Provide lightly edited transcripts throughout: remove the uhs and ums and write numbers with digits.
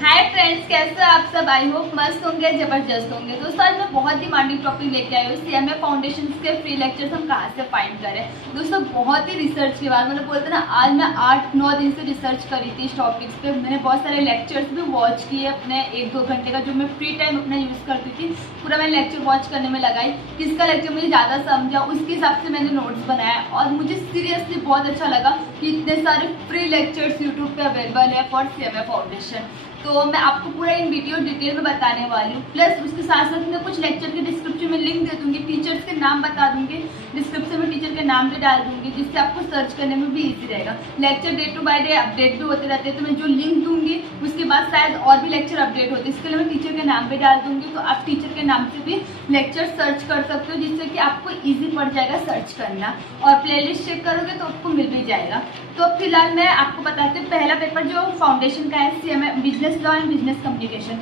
Hi friends, कैसे हो आप सब। आई होप मस्त होंगे, जबरदस्त होंगे। दोस्तों आज मैं बहुत डिमांडिंग टॉपिक लेके आई हूँ, सीएमए फाउंडेशन के फ्री लेक्चर्स हम कहाँ से फाइंड करें। दोस्तों बहुत ही रिसर्च के बाद मतलब बोलते ना, आज मैं 8-9 दिन से रिसर्च करी थी इस टॉपिक्स पे। मैंने बहुत सारे लेक्चर्स भी वॉच किए अपने 1-2 घंटे का जो मैं फ्री टाइम अपना यूज़ करती थी, पूरा मैंने लेक्चर वॉच करने में लगाई। किसका लेक्चर मुझे ज़्यादा समझा उसके हिसाब से मैंने नोट्स बनाया और मुझे सीरियसली बहुत अच्छा लगा कि इतने सारे फ्री लेक्चर्स यूट्यूब पे अवेलेबल है फॉर सीएमए फाउंडेशन। तो मैं आपको पूरा इन वीडियो डिटेल में बताने वाली हूँ। प्लस उसके साथ साथ मैं कुछ लेक्चर के डिस्क्रिप्शन में लिंक दे दूँगी, टीचर्स के नाम बता दूँगी, डिस्क्रिप्शन में टीचर के नाम भी डाल दूँगी, जिससे आपको सर्च करने में भी इजी रहेगा। Lecture day to by day update भी होते रहते हैं, तो मैं जो लिंक दूँगी उसके बाद शायद और भी लेक्चर अपडेट होते हैं। इसके लिए मैं टीचर के नाम भी डाल दूँगी, तो आप टीचर के नाम से भी लेक्चर सर्च कर सकते हो, जिससे कि आपको ईजी पड़ जाएगा सर्च करना। और प्लेलिस्ट चेक करोगे तो आपको मिल भी जाएगा। तो फिलहाल मैं आपको बताती हूँ, पहला पेपर जो फाउंडेशन का है CMA business law and business communication.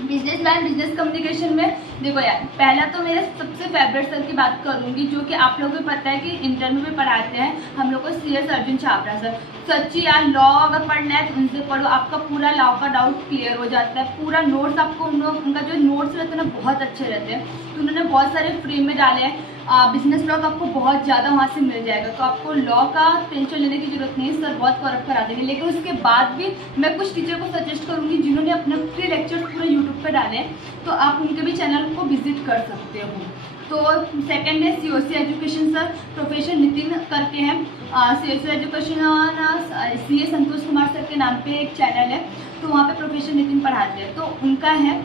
Business law and business communication में देखो यार, पहला तो मेरे सबसे फेवरेट सर की बात करूंगी, जो कि आप लोगों को पता है कि इंटर में भी पढ़ाते हैं हम लोग को, CS अर्जुन छाबड़ा सर। सच्ची यार, लॉ अगर पढ़ना है तो उनसे पढ़ो, आपका पूरा लॉ का डाउट क्लियर हो जाता है। पूरा नोट्स आपको उनका जो नोट्स रहते हैं ना बहुत अच्छे रहते हैं, तो उन्होंने बहुत सारे फ्री में डाले हैं। बिजनेस लॉ का आपको बहुत ज़्यादा वहाँ से मिल जाएगा, तो आपको लॉ का टेंशन लेने की जरूरत नहीं है, सर बहुत कवर करा देंगे। लेकिन उसके बाद भी मैं कुछ टीचर को सजेस्ट करूँगी जिन्होंने अपने फ्री लेक्चर्स पूरे यूट्यूब पर डाले हैं, तो आप उनके भी चैनल को विजिट कर सकते हो। तो सेकंड है COC education sir, professor Nitin करके हैं। COC education CA Santosh Kumar sir के नाम पे एक चैनल है, तो वहाँ पे प्रोफेसर नितिन पढ़ाते हैं, तो उनका है।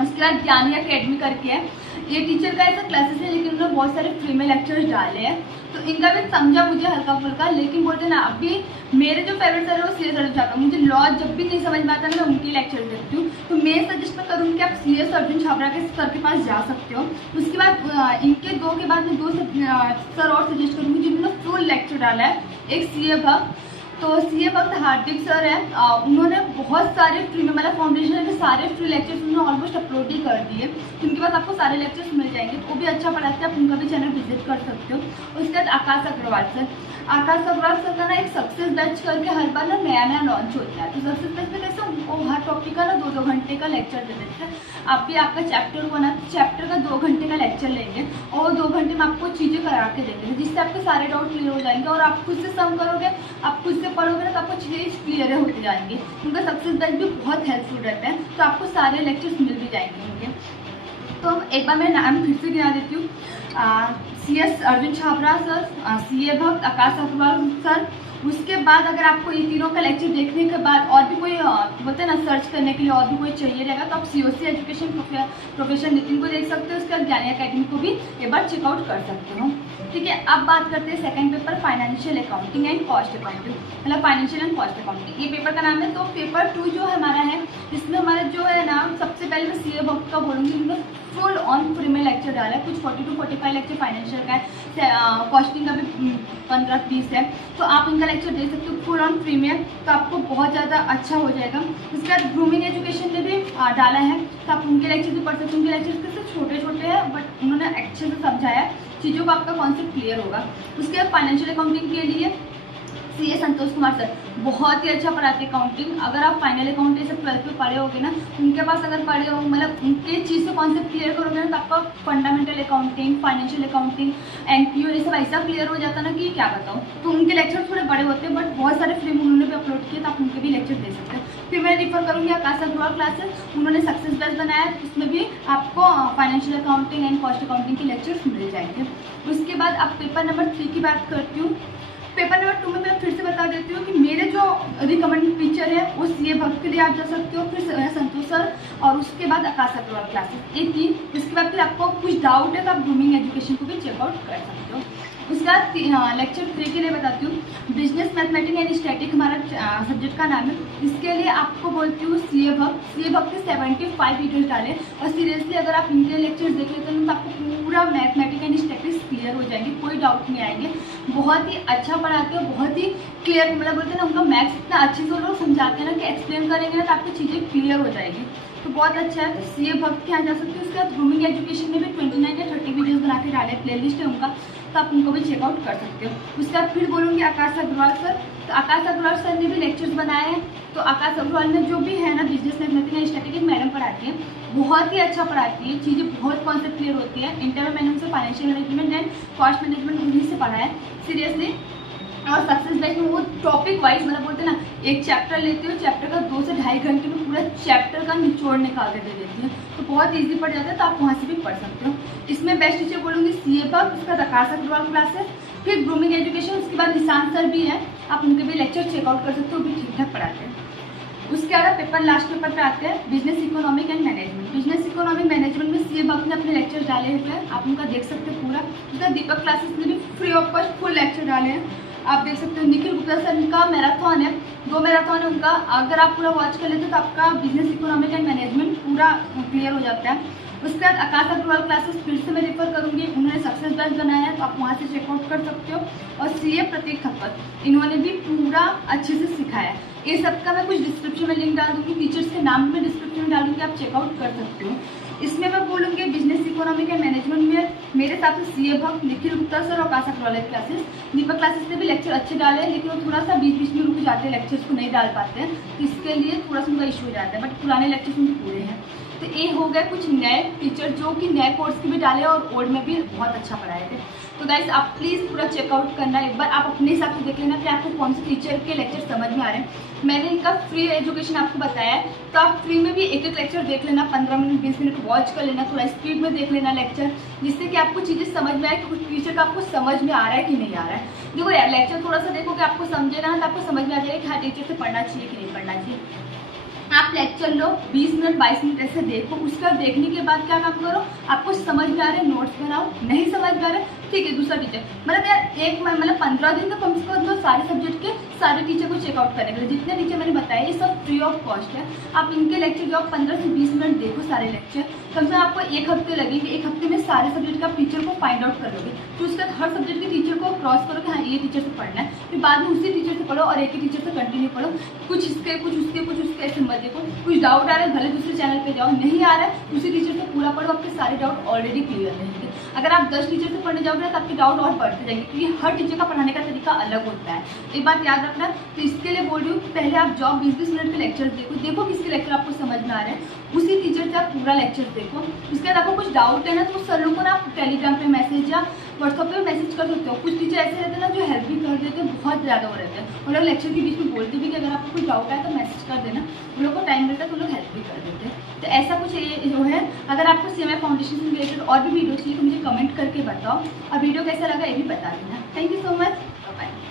उसके बाद ज्ञानी अकेडमी करके है, ये टीचर का ऐसा क्लासेस है, लेकिन उन्होंने बहुत सारे फ्री में लेक्चर्स डाले हैं, तो इनका भी समझा मुझे हल्का फुल्का। लेकिन बोलते ना, अभी मेरे जो फेवरेट सर है वो CS अर्जुन छाबड़ा। मुझे लॉ जब भी नहीं समझ में आता ना, मैं उनके लेक्चर देखती हूँ, तो मैं सजेस्ट मैं करूँगी कि आप CS अर्जुन छाबड़ा के सर के पास जा सकते हो। उसके बाद इनके दो के बाद मैं दो सर और सजेस्ट करूँगी जिन्होंने फुल लेक्चर डाला है। एक CA भक्त, तो CA भक्त हार्दिक सर है, उन्होंने बहुत सारे फ्री में मतलब फाउंडेशन के सारे फ्री लेक्चर्स उन्होंने ऑलमोस्ट अपलोड ही कर दिए, तो उनके पास आपको सारे लेक्चर्स मिल जाएंगे, तो वो भी अच्छा पढ़ाते हैं, आप उनका भी चैनल विजिट कर सकते हो। उसके बाद आकाश अग्रवाल सर, आकाश अग्रवाल सर का ना एक सक्सेस बैच करके हर बार ना नया नया लॉन्च होता है, तो सक्सेस बैच में कैसे वो हर टॉपिक का ना 2-2 घंटे का लेक्चर दे देते हैं। आप भी आपका चैप्टर 1 है, चैप्टर का 2 घंटे का लेक्चर लेंगे और 2 घंटे में आपको चीज़ें करा के देंगे, जिससे आपके सारे डाउट क्लियर हो जाएंगे और आप खुद से सम करोगे, आप खुद से पढ़ोगे ना, तो आपको चीज़ें क्लियर होते जाएंगे। उनका सक्सेस बैच भी बहुत हेल्पफुल रहता है, तो आपको सारे लेक्चर्स मिल भी जाएंगे उनके। तो एक बार मैं नाम फिर से गिना देती हूँ, CS Arjun Chhabra sir, CA भक्त, आकाश अग्रवाल सर। उसके बाद अगर आपको ये तीनों का लेक्चर देखने के बाद और भी कोई बोलते हैं ना सर्च करने के लिए और भी कोई चाहिए रहेगा, तो आप COC एजुकेशन प्रोफेसर नितिन को देख सकते हो। उसके बाद ज्ञानी अकेडमी को भी एक बार चेकआउट कर सकते हो। ठीक है, अब बात करते हैं second paper, financial accounting and cost accounting, मतलब फाइनेंशियल एंड कॉस्ट अकाउंटिंग, ये पेपर का नाम है। तो पेपर 2 जो हमारा है, इसमें हमारा जो है ना, सबसे पहले मैं CA भक्त का बोलूँगी, इनमें फुल ऑन फ्री में लेक्चर डाला है, कुछ 40-45 लेक्चर फाइनेंशियल का है, कॉस्टिंग का भी 15-20 है, तो आप इनका लेक्चर दे सकते हो फुल ऑन फ्री में, तो आपको बहुत ज़्यादा अच्छा हो जाएगा। उसके बाद ग्रूमिंग एजुकेशन ने भी डाला है, तो आप उनके लेक्चर भी पढ़ सकते हो। उनके लेक्चर कैसे छोटे छोटे हैं, बट उन्होंने अच्छे से समझाया चीज़ों का, आपका कॉन्सेप्ट क्लियर होगा। उसके बाद फाइनेंशियल अकाउंटिंग के लिए CA संतोष कुमार सर बहुत ही अच्छा पढ़ाते हैं अकाउंटिंग। अगर आप फाइनल अकाउंटिंग से 12th में पढ़े होगे ना, उनके पास अगर पढ़े हो, मतलब उनके चीज़ से कॉन्सेप्ट क्लियर करोगे ना, तो आपका fundamental accounting, financial accounting, NPO ये सब ऐसा क्लियर हो जाता ना कि क्या बताऊँ। तो उनके लेक्चर थोड़े बड़े होते हैं, बट बहुत सारे फ्री में उन्होंने भी अपलोड किए, तो आप उनके भी लेक्चर दे सकते हैं। फिर मैं रिफर करूँगी आकाश अग्रवाल क्लासेस, उन्होंने सक्सेस बैच बनाया है, इसमें भी आपको financial accounting and cost accounting के लेक्चर्स मिल जाएंगे। उसके बाद अब पेपर नंबर 3 की बात करती हूँ। पेपर नंबर 2 में मैं फिर से बता देती हूँ कि मेरे जो रिकमेंडेड टीचर है वो CA भक्त के लिए आप जा सकते हो, फिर संतोष सर, और उसके बाद आकाश अग्रवाल क्लासेस, ये 3। उसके बाद फिर आपको कुछ डाउट है तो आप ग्रूमिंग एजुकेशन को भी चेकआउट कर सकते हो। उसके बाद लेक्चर 3 के लिए बताती हूँ, बिजनेस मैथमेटिक्स एंड स्टैटिक हमारा सब्जेक्ट का नाम है। इसके लिए आपको बोलती हूँ CA भक्त के 75 वीडियोज डाले, और सीरियसली अगर आप इनके लेक्चर्स देख लेते हैं तो आपको पूरा मैथमेटिक्स एंड स्टैटिक्स क्लियर हो जाएंगे, कोई डाउट नहीं आएंगे। बहुत ही अच्छा पढ़ाते हैं, बहुत ही क्लियर, मतलब बोलते हैं ना, उनका मैथ्स इतना अच्छे से लोग समझाते हैं ना कि एक्सप्लेन करेंगे ना तो आपकी चीज़ें क्लियर हो जाएगी। तो बहुत अच्छा है। तो सीए भक्त के यहाँ जा सकते हो। उसके बाद ग्रूमिंग एजुकेशन में भी 29 या 30 वीडियोस बना के डाले, प्लेलिस्ट है उनका, तो आप उनको भी चेकआउट कर सकते हो। उसके बाद फिर बोलूँगी आकाश अग्रवाल सर। तो आकाश अग्रवाल सर ने भी लेक्चर्स बनाए हैं। तो आकाश अग्रवाल में जो भी है ना, बिजनेस मैथमेटिक्स स्टैटिस्टिक्स मैडम पढ़ाती है, बहुत ही अच्छा पढ़ाती है, चीज़ें बहुत कॉन्सेप्ट क्लियर होती है। इंटरव्यू मैंने उनसे financial management and cost management उन्हीं से पढ़ा है सीरियसली। और सक्सेस बेस में वो टॉपिक वाइज मतलब बोलते हैं ना, एक चैप्टर लेते हो, चैप्टर का 2 से ढाई घंटे में पूरा चैप्टर का निचोड़ निकाल के दे देती है, तो बहुत इजी पड़ जाता है। तो आप वहाँ से भी पढ़ सकते हो। इसमें बेस्ट टीचर बोलूँगी सीए पर, उसका आकाश अग्रवाल क्लासेस, फिर ग्रूमिंग एजुकेशन, उसके बाद निशांत सर भी हैं, आप उनके भी लेक्चर चेकआउट कर सकते हो, भी ठीक ठाक पढ़ाते हैं। उसके बाद पेपर लास्ट पेपर पे आते हैं business economic and management. Business economic management में सीए भक्त ने अपने लेक्चर्स डाले हुए हैं, आप उनका देख सकते हो पूरा। उसका दीपक क्लासेस ने भी free of cost full lecture डाले हैं, आप देख सकते हो। निखिल गुप्ता सर का मैराथन है, 2 मैराथन है उनका, अगर आप पूरा वॉच कर लेते हो तो आपका बिजनेस इकोनॉमिक एंड मैनेजमेंट पूरा क्लियर हो जाता है। उसके बाद आकाश अग्रवाल क्लासेस फिर से मैं रेफर करूंगी, उन्होंने सक्सेस बैच बनाया है, तो आप वहाँ से चेकआउट कर सकते हो। और सीए प्रतीक ठक्कर, इन्होंने भी पूरा अच्छे से सिखाया है। ये सबका मैं कुछ डिस्क्रिप्शन में लिंक डाल दूंगी, टीचर्स के नाम में डिस्क्रिप्शन में डाल दूंगी, आप चेकआउट कर सकते हो। इसमें मैं बोलूँगी बिजनेस इकोनॉमिक एंड मैनेजमेंट में मेरे हिसाब से सीए भक्त, निखिल गुप्ता सर और आकाश अग्रवाल क्लासेस, दीपक क्लासेस ने भी लेक्चर अच्छे डाले हैं, लेकिन वो थोड़ा सा बीच बीच में रुक जाते हैं, लेक्चर्स को नहीं डाल पाते हैं, तो इसके लिए थोड़ा सा उनका इशू हो जाता है। बट पुराने लेक्चर्स उनके पूरे हैं। तो ये हो गए कुछ नए टीचर जो कि नए कोर्स के भी डाले और ओल्ड में भी बहुत अच्छा पढ़ाए थे। तो गाइस आप प्लीज़ पूरा चेकआउट करना, एक बार आप अपने हिसाब से देख लेना कि आपको कौन से टीचर के लेक्चर समझ में आ रहे हैं। मैंने इनका फ्री एजुकेशन आपको बताया है, तो आप फ्री में भी एक एक लेक्चर देख लेना, 15 मिनट 20 मिनट वॉच कर लेना, थोड़ा स्पीड में देख लेना लेक्चर, जिससे कि आपको चीज़ें समझ में आए कि कुछ टीचर का आपको समझ में आ रहा है कि नहीं आ रहा है। देखो यार, लेक्चर थोड़ा सा देखो कि आपको समझेगा ना, तो आपको समझ में आ जाएगा कि हाँ टीचर से पढ़ना चाहिए कि नहीं पढ़ना चाहिए। आप लेक्चर लो 20 मिनट 22 मिनट ऐसे देखो, उसका देखने के बाद क्या काम करो, आपको समझ में आ रहे नोट्स बनाओ, नहीं समझ में आ रहे ठीक है दूसरा टीचर, मतलब यार एक मतलब 15 दिन तो कम से कम तो सारे सब्जेक्ट के सारे टीचर को चेकआउट करने के लिए, जितने टीचर मैंने बताया ये सब फ्री ऑफ कॉस्ट है। आप इनके लेक्चर जो आप 15 से 20 मिनट देखो सारे लेक्चर, कम से कम आपको 1 हफ्ते लगेंगे, 1 हफ्ते में सारे सब्जेक्ट का टीचर को फाइंड आउट कर लोगे। तो उसके बाद हर सब्जेक्ट के टीचर को क्रॉस करो कि हाँ ये टीचर से पढ़ना है, फिर बाद में उसी टीचर से पढ़ो और एक ही टीचर से कंटिन्यू पढ़ो, कुछ इसके कुछ उसके कुछ उसके ऐसे मत देखो। कुछ डाउट आ रहा है भले दूसरे चैनल पे जाओ, नहीं आ रहा है उसी टीचर से पूरा पढ़ो, आपके सारे डाउट ऑलरेडी क्लियर रहेंगे। अगर आप 10 टीचर से पढ़ने जाओगे तो आपके डाउट और बढ़ते जाएंगे, क्योंकि हर टीचर का पढ़ाने का तरीका अलग होता है, एक बात याद रखना। तो इसके लिए बोल रही हूँ पहले आप जाओ 20-20 मिनट के लेक्चर देखो किसके लेक्चर आपको समझ में आ रहे हैं, उसी टीचर से आप पूरा लेक्चर देखो। उसके बाद आपको कुछ डाउट है ना तो सर लोगों को ना आप टेलीग्राम पे मैसेज या व्हाट्सअप पे मैसेज कर सकते हो। कुछ टीचर ऐसे रहते हैं ना जो हेल्प भी कर देते हैं, बहुत ज़्यादा हो रहते हैं, वो लोग लेक्चर के बीच में बोलते भी कि अगर आपको कुछ डाउट आए तो मैसेज कर देना, उन लोग को टाइम मिलता है तो लोग हेल्प भी कर देते हैं। तो ऐसा कुछ ये जो है, अगर आपको CMA फाउंडेशन से रिलेटेड और भी वीडियो चाहिए तो मुझे कमेंट करके बताओ, और वीडियो कैसा लगा ये भी बता देना। Thank you so much, bye.